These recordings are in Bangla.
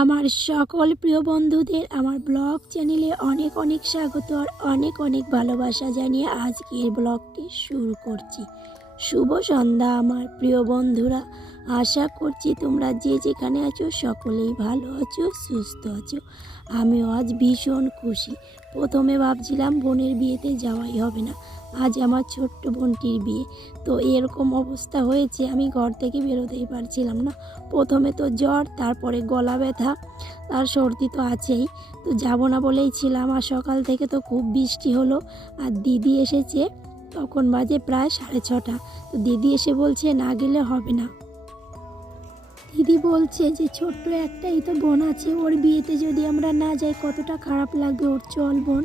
আমার সকল প্রিয় বন্ধুদের আমার ব্লগ চ্যানেলে অনেক অনেক স্বাগত আর অনেক অনেক ভালোবাসা জানিয়ে আজকের ব্লগটি শুরু করছি। শুভ সন্ধ্যা আমার প্রিয় বন্ধুরা, আশা করছি তোমরা যে যেখানে আছো সকলেই ভালো আছো, সুস্থ আছো। আমিও আজ ভীষণ খুশি। প্রথমে ভাবছিলাম বোনের বিয়েতে যাওয়াই হবে না, আজ আমার ছোট্ট বোনটির বিয়ে। তো এরকম অবস্থা হয়েছে, আমি ঘর থেকে বেরোতেই পারছিলাম না। প্রথমে তো জ্বর, তারপরে গলা ব্যথা, আর সর্দি তো আছেই। তো যাব না বলেই ছিলাম, আর সকাল থেকে তো খুব বৃষ্টি হলো। আর দিদি এসেছে, তখন বাজে প্রায় 6:30। তো দিদি এসে বলছে না গেলে হবে না। দিদি বলছে যে ছোট্ট একটাই তো বোন আছে, ওর বিয়েতে যদি আমরা না যাই কতটা খারাপ লাগবে ওর। চল বোন,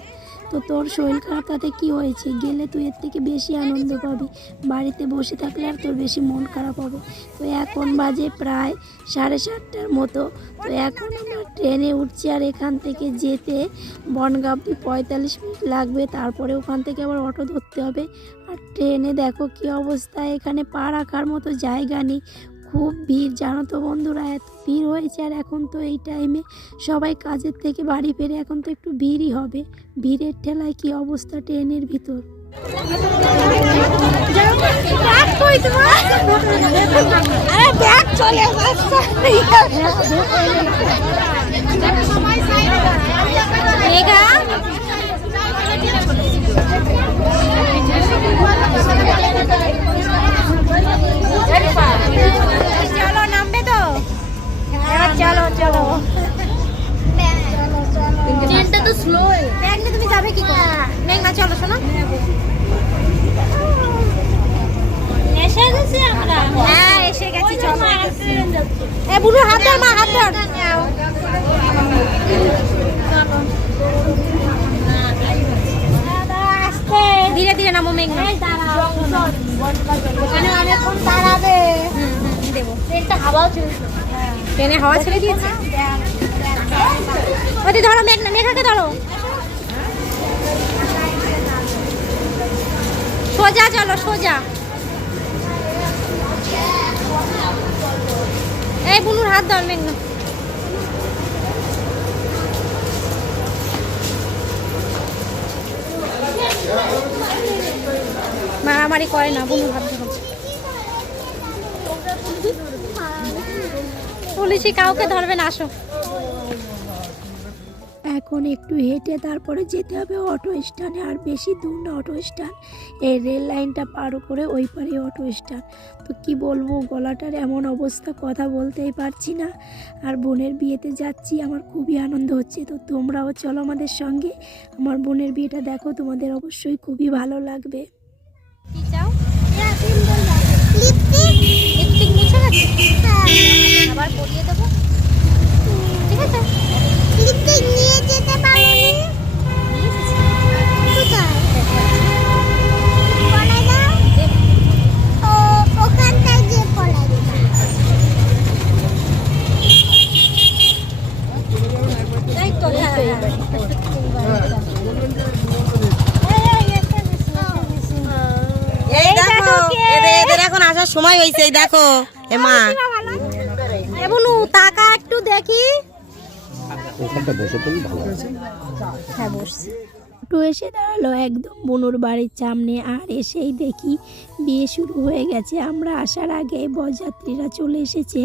তো তোর শরীর খারাপ, তাতে কি হয়েছে? গেলে তুই এর থেকে বেশি আনন্দ পাবি, বাড়িতে বসে থাকলে আর তোর বেশি মন খারাপ হবে। তো এখন বাজে প্রায় 7:30 মতো। তো এখন আমরা ট্রেনে উঠছি, আর এখান থেকে যেতে বনগাঁ 45 মিনিট লাগবে। তারপরে ওখান থেকে আবার অটো ধরতে হবে। আর ট্রেনে দেখো কি অবস্থা, এখানে পা রাখার মতো জায়গা নেই, খুব ভিড় জানো তো বন্ধুরা, এত ভিড় হয়েছে। আর এখন তো এই টাইমে সবাই কাজের থেকে বাড়ি ফেরে, এখন তো একটু ভিড়ই হবে। ভিড়ের ঠেলায় কি অবস্থা ট্রেনের ভিতর। চলো নামবে তো, চলো চলো। ট্রেনটা তো স্লো, ব্যাগ নিয়ে তুমি যাবে কি করে? মেঘনা চলো, শোনো এসে গেছি আমরা। হ্যাঁ এসে গেছি, চলো। এ বুনু হাত ধর, মা হাত ধর। ধীরে ধীরে নামো মেঘনা। অনেকক্ষণ দাঁড়াবে। দেবো, ট্রেনটা হাওয়াও চলছে, ট্রেনে হাওয়া ছেড়ে দিয়েছে। ওদি ধরো মেঘনা, মেঘাকে ধরো। সোজা চলো, সোজা। এই বুনুর হাত ধর মেঘনা। মারামারি করে না, বুনুর হাত ধরো। পুলিশি কাউকে ধরবে না, আসো। এখন একটু হেঁটে তারপরে যেতে হবে অটো স্ট্যান্ডে। আর বেশি দূর না অটো স্ট্যান্ড, এই রেল লাইনটা পার করে ওই পারে অটো স্ট্যান্ড। তো কি বলবো, গলাটার এমন অবস্থা, কথা বলতেই পারছি না। আর বোনের বিয়েতে যাচ্ছি, আমার খুবই আনন্দ হচ্ছে। তো তোমরাও চলো আমাদের সঙ্গে, আমার বোনের বিয়েটা দেখো, তোমাদের অবশ্যই খুবই ভালো লাগবে। কি চাও? লিপস্টিক মুছে গেছে, আবার পরিয়ে দেবো, ঠিক আছে? লিপস্টিক নিয়ে যেতে পারোনি? কোথায়? পড়াই দাও। ও ওখানটায় গিয়ে পড়াই দাও। এই তো এই দেখো, এদের এখন আসার সময় হয়েছে। এই দেখো এ মা, এবনু টাকা একটু দেখি। হ্যাঁ বসছি। অটো এসে দাঁড়ালো একদম বনুর বাড়ির সামনে। আর এসেই দেখি বিয়ে শুরু হয়ে গেছে। আমরা আসার আগে বরযাত্রীরা চলে এসেছে,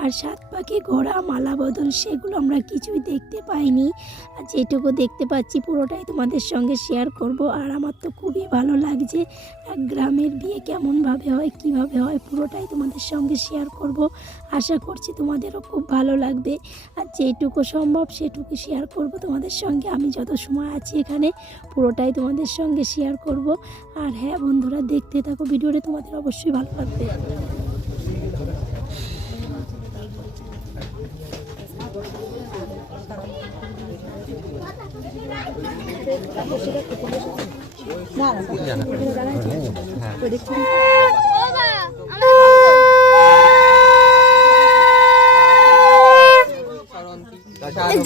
আর 7 পাখি ঘোড়া মালা বদল সেগুলো আমরা কিছুই দেখতে পাইনি। আর যেটুকু দেখতে পাচ্ছি পুরোটাই তোমাদের সঙ্গে শেয়ার করব। আর আমার তো খুবই ভালো লাগছে, এক গ্রামের বিয়ে কেমনভাবে হয়, কিভাবে হয়, পুরোটাই তোমাদের সঙ্গে শেয়ার করব। আশা করছি তোমাদেরও খুব ভালো লাগবে। আর যেটুকু সম্ভব সেটুকু শেয়ার করব তোমাদের সঙ্গে। আমি যত সময় আছি এখানে পুরোটাই তোমাদের সঙ্গে শেয়ার করব। আর হ্যাঁ বন্ধুরা, দেখতে থাকো ভিডিওটা, তোমাদের অবশ্যই ভালো লাগবে।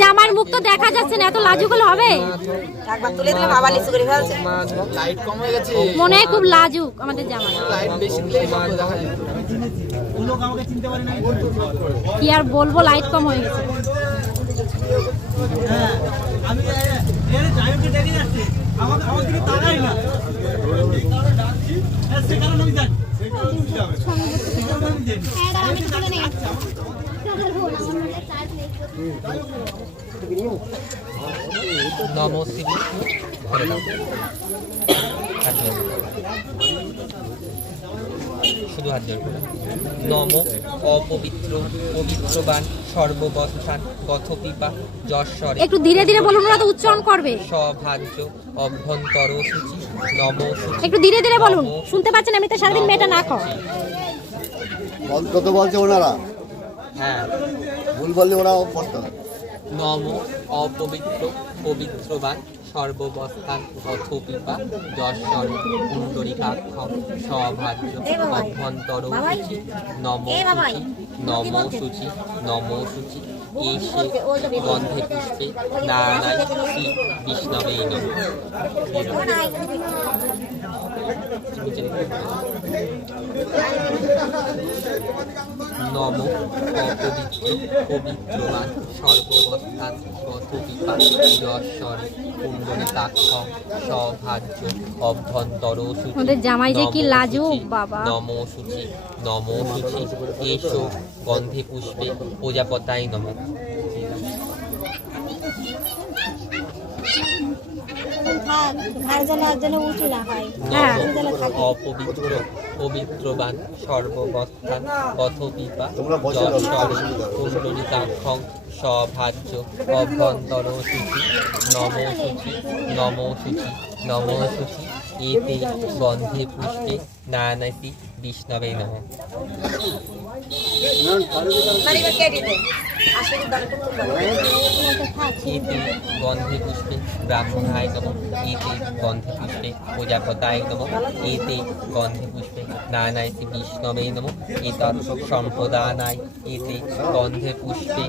জামার মুখ তো দেখা যাচ্ছে না, এত লাজুক হবে? একবার তুলে দিলাম আবার নিচু করে ফেলছে। লাইট কম হয়ে গেছে, মনে হয় খুব লাজুক আমাদের জামাই। লাইট বেশি দিলেই ভালো দেখা যায়। কি আর বলবো, লাইট কম হয়ে গেছে। নমো শিব শুধু হাত জোর করে নম অপবিত্র পবিত্রবান সর্ববস্থান গথপিপা যশ্বরে একটু ধীরে ধীরে বলুন, ওরা তো উচ্চারণ করবে। সভাজ্য অভ্যন্তর সূচি নম সূচি একটু ধীরে ধীরে বলুন, শুনতে পাচ্ছেন আমি তো সারাদিন মেয়েটা না খাও। কত বলছে ওনারা? হ্যাঁ ভুল বললে ওরা পড়তে হবে। নম অপবিত্র পবিত্রবান সর্ববস্থান গথপিপা যশ্বরে পুণ্ডরিকাক্ষম সভাজ্য অভ্যন্তর সূচি নম সূচি নম সূচি নম সূচি এসে গন্ধে পুষ্পে নারায়ণ শ্রী বিষ্ণবে নম অপবিত্র পবিত্রবান সর্ববস্থান গথপিপা যশ্বরে পুণ্ডরিকাক্ষম সভাজ্য অভ্যন্তর সূচি ওদের জামাই যে কি লাজুক বাবা। নম সূচি নম সূচি এসো গন্ধে পুষ্পে প্রজাপতায় নম অপবিত্র পবিত্রবান সর্ববস্থান গথপিপা যশ্বরে পুণ্ডরিকাক্ষম সভাজ্য অভ্যন্তর সূচি নম সূচি নম সূচি নম সূচি এতে গন্ধে পুষ্পে নারায়ণী বিষ্ণবে নম এতে গন্ধে পুষ্পে ব্রাহ্মণায় নম এতে গন্ধে পুষ্পে প্রজাপতায় নম এতে গন্ধে পুষ্পে নারায়ণী বিষ্ণবে নম এতৎ সম্প্রদানায় এতে গন্ধে পুষ্পে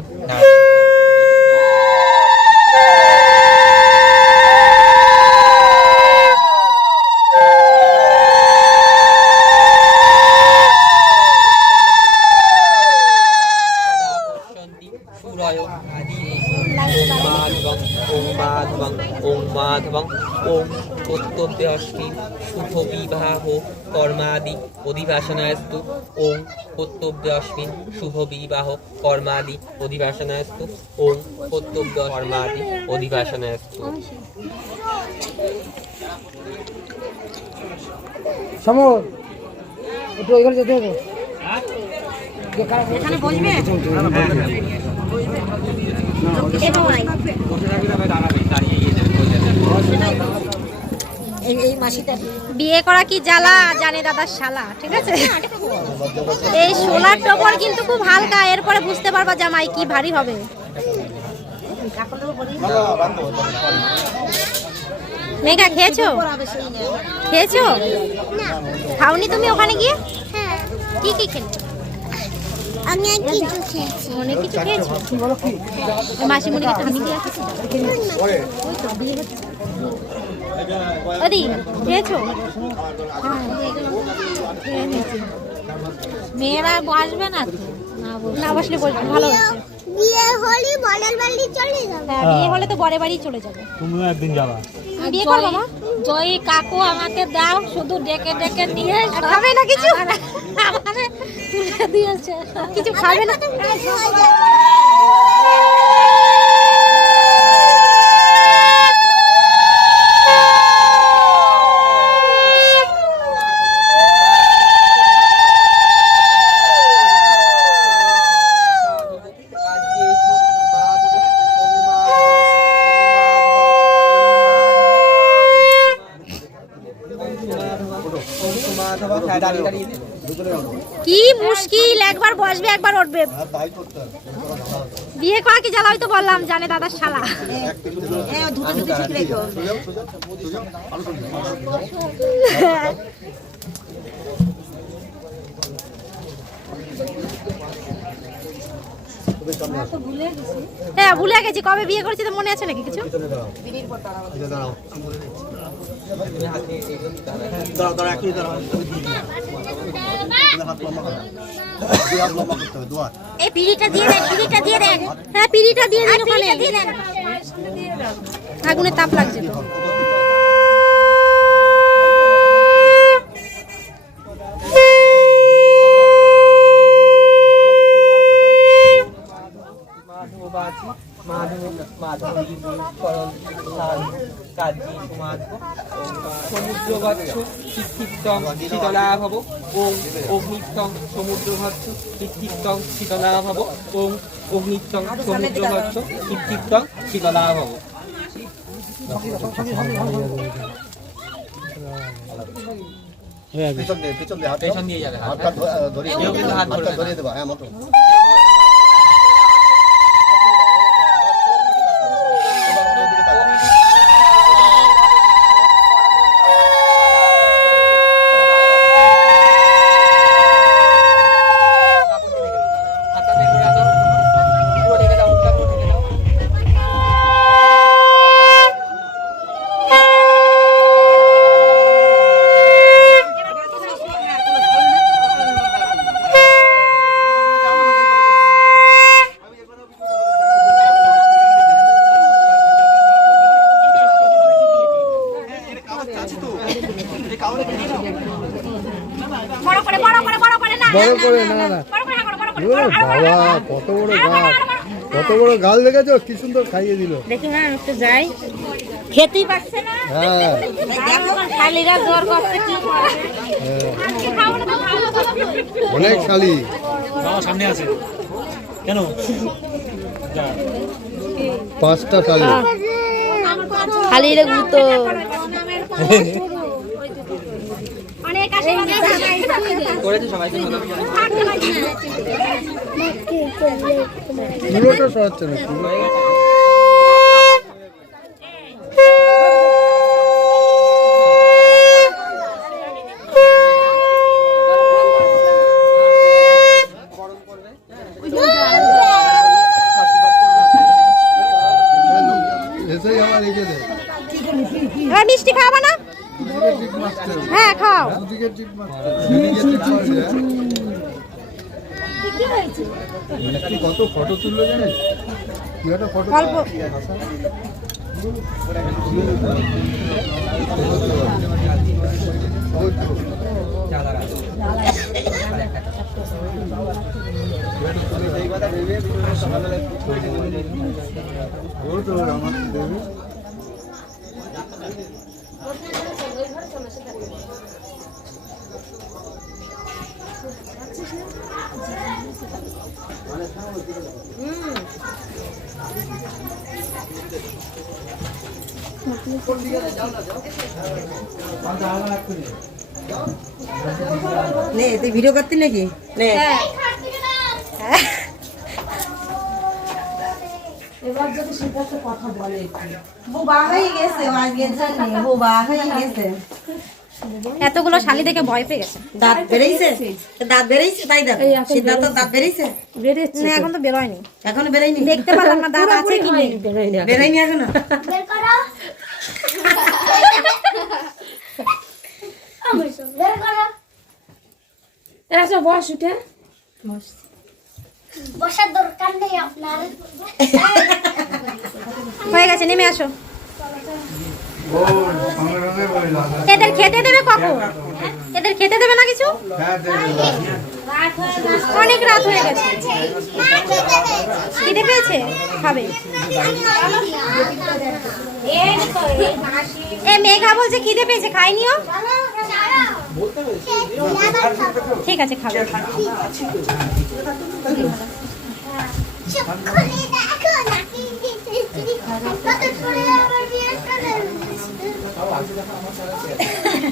মাধবং ওম কর্তব্যস্মিন শুভ বিবাহ কর্মাদি অধিবাসনায়স্তু ওম কর্তব্যস্মিন শুভ বিবাহ কর্মাদি অধিবাসনায়স্তু ওম কর্তব্য কর্মাদি অধিবাসনায়স্তু সমর একটু ওইখানে যেতে হবে। এখানে বসবে বিয়ে করা কি জ্বালা জানে দাদার শালা, ঠিক আছে। এই সোলার টপর কিন্তু খুব হালকা, এরপরে বুঝতে পারবা জামাই কি ভারী হবে। মেঘা খেয়েছো? খেয়েছো? খাওনি তুমি ওখানে গিয়ে? কি কি খেলে? আমি কিছু খেয়েছি। অনেক কিছু খেয়েছো। মাসিমণিকে টানি দিয়ে আসছি। ওদি খেয়েছো? মেয়েরা বসবে না তো? না বসলে বসবে, ভালো হচ্ছে। বিয়ে হলে বরের বাড়ি চলে যাবে। হ্যাঁ, বিয়ে হলে তো বরের বাড়ি চলে যাবে। তুমিও একদিন যাবা। বিয়ে করবো মা? জয়ী কাকু আমাকে দাও, শুধু ডেকে ডেকে নিয়ে খাবে না কিছু? আমারে তুলে দিয়েছে। কিছু খাবে না? কি মুশকিল, একবার বসবে একবার উঠবে। বিয়ে করা কি জ্বালা, হয়তো বললাম জানে দাদার শালা। হ্যাঁ ভুলে গেছি, কবে বিয়ে করেছি তো মনে আছে নাকি কিছু? দাঁড়াও, হাত লম্বা করো। দুই হাত লম্বা করতে হবে, দু হাত। এই পিড়িটা দিয়ে দেন, পিড়িটা দিয়ে দেন। হ্যাঁ পিড়িটা দিয়ে দেন ওখানে। আগুনে তাপ লাগছে তো। সমুদ্রগচ্ছ চিত্তিক্তং শীতলা ভব ওম অগ্নিত্বং সমুদ্রগচ্ছ চিত্তিক্তং শীতলা ভব ওম অগ্নিত্বং সমুদ্রগচ্ছ চিত্তিক্তং শীতলা ভব। পেছন দিয়ে, পেছন দিয়ে হাত দাও। পেছন দিয়ে যাবে হাত। হাতটা ধরিয়ে এও কিন্তু হাত ধরে হাতটা নেবে। ধরিয়ে দেবা, হ্যাঁ মতো। হাতটা ঢেকে দাও, পুরো ঢেকে দাও, মুখটা পুরো ঢেকে দাও। বড় করে বড় করে বড় করে না। বড় করে না না বড় করে বড় করে ওরে বাবা কত বড় গাল, কত বড় গাল দেখেছো, কি সুন্দর খাইয়ে দিল। দেখি না একটু যাই খেতেই পারছে না হ্যাঁ খালিরা জোর করছে কি করবে অনেক শালি। পাঁচটা শালি। খালিরা গুতো অনেক আশীর্বাদ করেছে সবাই তো ভালো। পুরোটা সরাচ্ছে না, পুরো। এসেই আমার রেখে দে। এবার মিষ্টি খাওয়াবা না? হ্যাঁ খাও। দুদিকে টিপ মারতে, দুদিকে টিপ মারছে। কি কত ফটো তুললো জানিস? কি একটা ফটো অল্প আমার দেবে। নে তুই ভিডিও করতি নাকি? নে বোবা হয়ে গেছে আজকের জন্য, বোবা হয়ে গেছে। এতগুলো শালি দেখে ভয় পেয়ে গেছে। দাঁত বেরিয়েছে, দাঁত বেরিয়েছে তাই দেখো। সিদ্ধার্থ দাঁত বেরিয়েছে, না এখন তো বেরোয়নি, এখনো বেরোয়নি। দেখতে পারলাম না দাঁত আছে কি নেই। বেরোয়নি এখনো। বস উঠে বসার দরকার নেই আপনার। হয়ে গেছে, নেমে আসো। এদের খেতে দেবে কখন? এদের খেতে দেবে না কিছু? অনেক রাত হয়ে গেছে, খিদে পেয়েছে, খাবে। এ মেঘা বলছে খিদে পেয়েছে, খাইনিও। ঠিক আছে খাবে।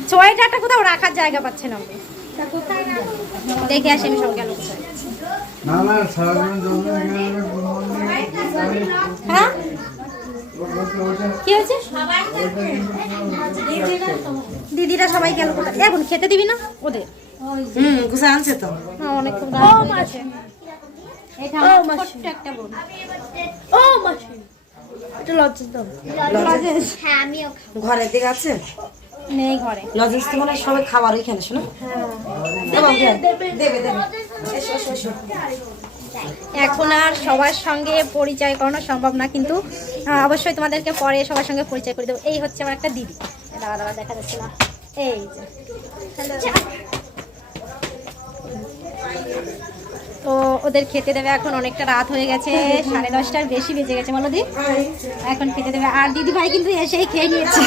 সোয়েটারটা কোথাও রাখার জায়গা পাচ্ছে না। দেখে আসি আমি সব গেল। না না সারাদিন জন্য হ্যাঁ কি হয়েছে? দিদিরা সবাই গেল কোথায়? এখন খেতে দিবি না ওদের? গুছা আনছে তো। হ্যাঁ, অনেক আছে। এটা ছোট্ট একটা বোন। ও মাসি এটা লজ্জা দাও। হ্যাঁ আমিও ঘরের দিকে আছে নেই ঘরে। লজেন্স তো মানে সবাই খাবার ওইখানে শোনো। এখন আর সবার সঙ্গে পরিচয় করানো সম্ভব না, কিন্তু অবশ্যই তোমাদেরকে পরে সবার সঙ্গে পরিচয় করে দেবো। এই হচ্ছে আমার একটা দিদি, দাঁড়া দাঁড়া দেখা যাচ্ছে না, এই যে। তো ওদের খেতে দেবে, এখন অনেকটা রাত হয়ে গেছে, 10:30টার বেশি বেজে গেছে বলো দি। এখন খেতে দেবে, আর দিদি ভাই কিন্তু এসেই খেয়ে নিয়েছে,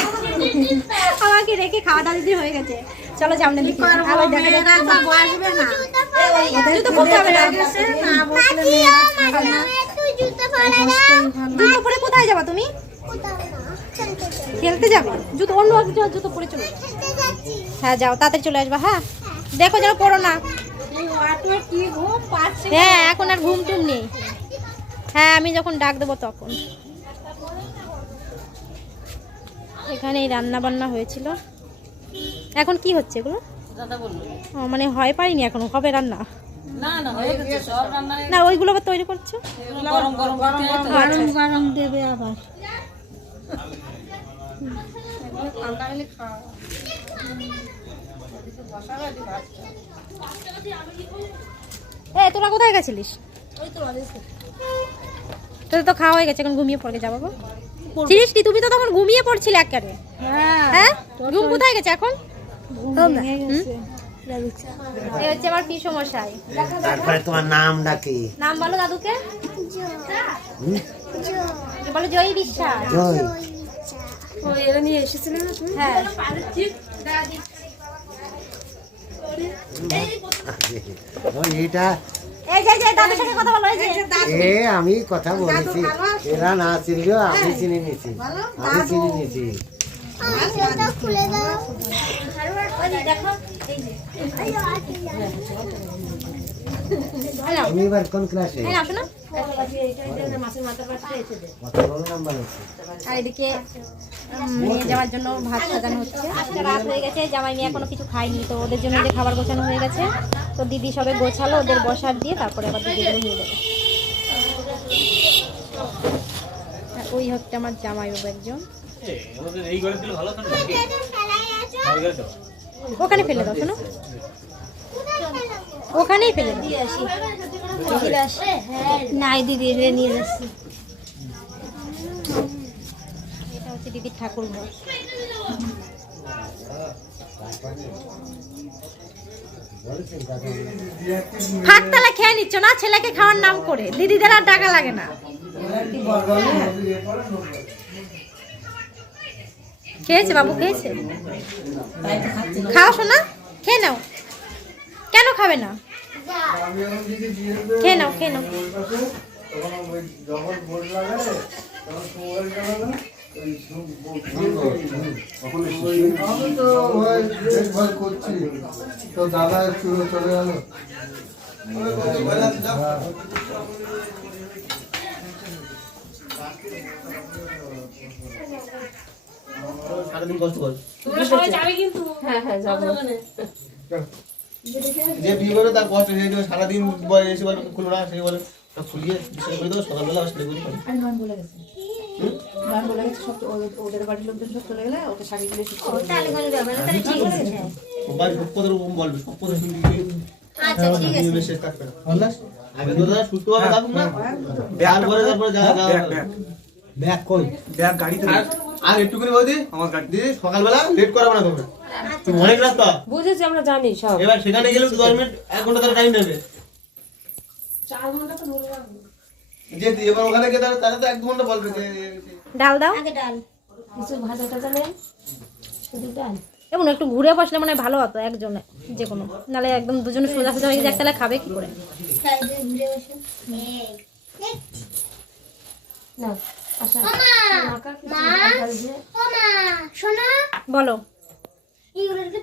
আমাকে রেখে খাওয়া দাওয়া দিদি হয়ে গেছে। চলো সামনে দিকে আবার দেখা যাচ্ছে। জুতো পরতে হবে না, জুতো পরে কোথায় যাবা তুমি? খেলতে যাবে? জুতো অন্য জুতো পরে চলে যাও। হ্যাঁ যাও, তাড়াতাড়ি চলে আসবা। হ্যাঁ দেখো যেন পড়ো না। হ্যাঁ এখন আর ঘুম টুম নেই। হ্যাঁ আমি যখন ডাক দেবো তখন। এখানে রান্না বান্না হয়েছিল, এখন কি হচ্ছে এগুলো? মানে হয় পারিনি এখনো, হবে রান্না? না ওইগুলো আবার তৈরি করছো? গরম গরম দেবে আবার। তোরা কোথায় গেছিলিস? তোদের তো খাওয়া হয়ে গেছে, এখন ঘুমিয়ে পড়ে যাবো। চিনিস কি, তুমি তো তখন ঘুমিয়ে পড়ছিলে একেবারে। হ্যাঁ ঘুম কোথায় গেছে এখন? এই হচ্ছে আমার পিসমশাই। তারপরে তোমার নামটা কি? নাম বলো দাদুকে, বলো জয় বিশ্বাস। জয়। হ্যাঁ ওই এটা এই যে দাদুর সাথে কথা বলো। এ আমি কথা বলেছি, এরা না চিনলেও আমি চিনি নিছি, আমি চিনি নিছি। তুমি এবার কোন ক্লাসে? কত রোল নাম্বার আছে? আর এদিকে নিয়ে যাওয়ার জন্য ভাত সাজানো হচ্ছে। আজকে রাত হয়ে গেছে, জামাই মেয়ে এখনো কিছু খায়নি, তো ওদের জন্য যে খাবার গোছানো হয়ে গেছে। তো দিদি সবে গোছালো, ওদের বসার দিয়ে তারপরে আবার দিদিগুলো নিয়ে যাবে। আর ওই হচ্ছে আমার জামাই বাবু একজন। ওখানে ফেলে দাও, শোনো ওখানেই ফেলে দাও। নাই দিদি নিয়ে যাচ্ছি। এটা হচ্ছে দিদির ঠাকুর ঘর। হাত তালা খেয়ে নিচ্ছ না ছেলেকে খাওয়ার নাম করে, দিদিদের আর টাকা লাগে না। খেয়েছে বাবু, খেয়েছে? খাও শোনা, খেয়ে নাও। কেন খাবে না? খেয়ে নাও, খেয়ে নাও। আমি তো দেখভাল করছি, তো দাদা একটু চলে গেল। সারাদিন কষ্ট কর। যে বিয়ে করে তার কষ্ট হয়ে যাবে, সারাদিন বলে এসে বলে খুলো না, সেই বলে খুলিয়ে বিছানা করে দেবো, সকালবেলা আসলে বলি বলবে সব কথা আগে তো দাদা সুস্থ ভাবে থাকুক না, তারপরে ব্যাগ কই, ব্যাগ গাড়িতে আর একটুখানি বৌদি আমার গাড়ি দিদি, সকালবেলা লেট করাবো না তোমরা, তুমি অনেক রাস্তা বুঝেছি, আমরা জানি সব। এবার সেখানে গেলে 10 মিনিট 1 ঘন্টা তার টাইম নেবে, 4 ঘন্টা তো ধরে রাখবো। যে এবার ওখানে গিয়ে তাহলে তো 1 ঘন্টা বলবে যে ডাল দাও। কিছু ভাজা টাজা নেই, শুধু ডাল। এমন একটু ঘুরে বসলে মনে হয় ভালো হতো একজনে, যে কোনো, নালে একদম দুজনে সোজা সোজা হয়ে গেছে, একতলায় খাবে কি করে? না আচ্ছা বলো।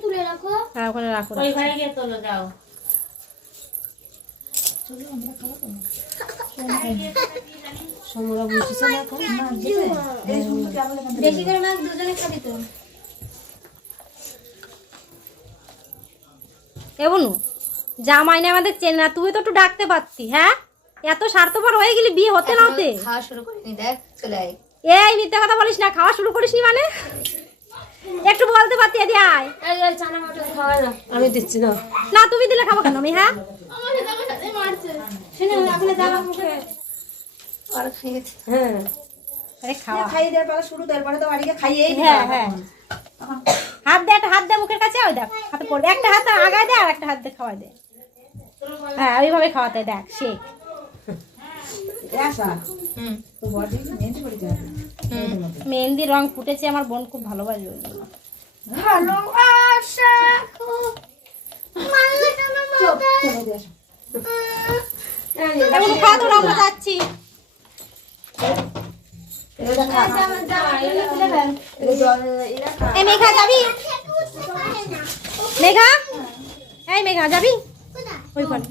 তুলে রাখো, হ্যাঁ ওখানে রাখো। ওই ঘরে গিয়ে তোলো যাও। সমরা বসেছে না এখন, বেশি করে মাছ দুজনে খাবি তো। এবনু জামাই না আমাদের চেন না, তুই তো একটু ডাকতে পারতি। হ্যাঁ এত স্বার্থপর হয়ে গেলি, বিয়ে হতে না হতে। খাওয়া শুরু করিনি, দেখ চলে আয়। এই মিথ্যা কথা বলিস না, খাওয়া শুরু করিসনি মানে? একটু বলতে পারতি এদি আয়। আমি দিচ্ছি না। না তুমি দিলে খাবো কেন আমি? হ্যাঁ হ্যাঁ আরে খাওয়া। খাইয়ে দেওয়ার পরে শুরু তারপরে তো বাড়িকে খাইয়েই হ্যাঁ হ্যাঁ হাত দে, একটা হাত দে মুখের কাছে, ওই দেখ হাতে পড়বে, একটা হাত আগায় দে আর একটা হাত দে খাওয়াই দে। হ্যাঁ ওইভাবে খাওয়াতে দেখ শেখ। মেহেন্দি রং ফুটেছে, আমার বোন খুব ভালোবাসে ওই জন্য। এখন খাওয়া তো আমরা যাচ্ছি। এই মেঘা যাবি? মেঘা, এই মেঘা যাবি? ওইখানে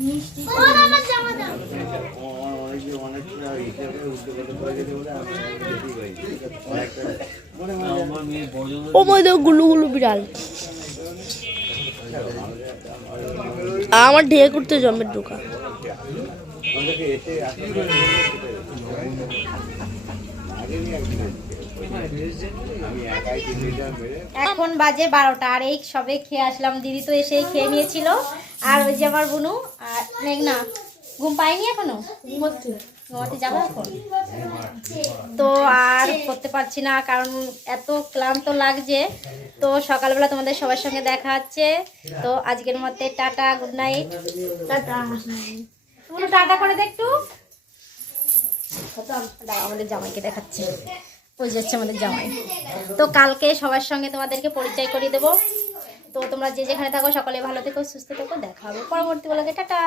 ও মধ্যে গুলু গুলু বিড়াল আমার ঢেকে করতে জমের ঢোকা। এখন বাজে 12টা আর এই সবে খেয়ে আসলাম। দিদি তো এসেই খেয়ে নিয়েছিল, আর ওই যে আমার বুনু আর মেঘনা ঘুম পাইনি এখনো, ঘুমাতে যাবো এখন। তো আর করতে পারছি না কারণ এত ক্লান্ত লাগছে। তো সকালবেলা তোমাদের সবার সঙ্গে দেখা হচ্ছে। তো আজকের মধ্যে tata, good night. Tata, tata করে দে একটু। আমাদের জামাইকে দেখাচ্ছে, ওই যাচ্ছে আমাদের জামাই। তো কালকে সবার সঙ্গে তোমাদেরকে পরিচয় করিয়ে দেবো। তো তোমরা যে যেখানে থাকো সকলে ভালো থেকো, সুস্থ থেকো, দেখা হবে পরবর্তী ব্লগে। টাটা।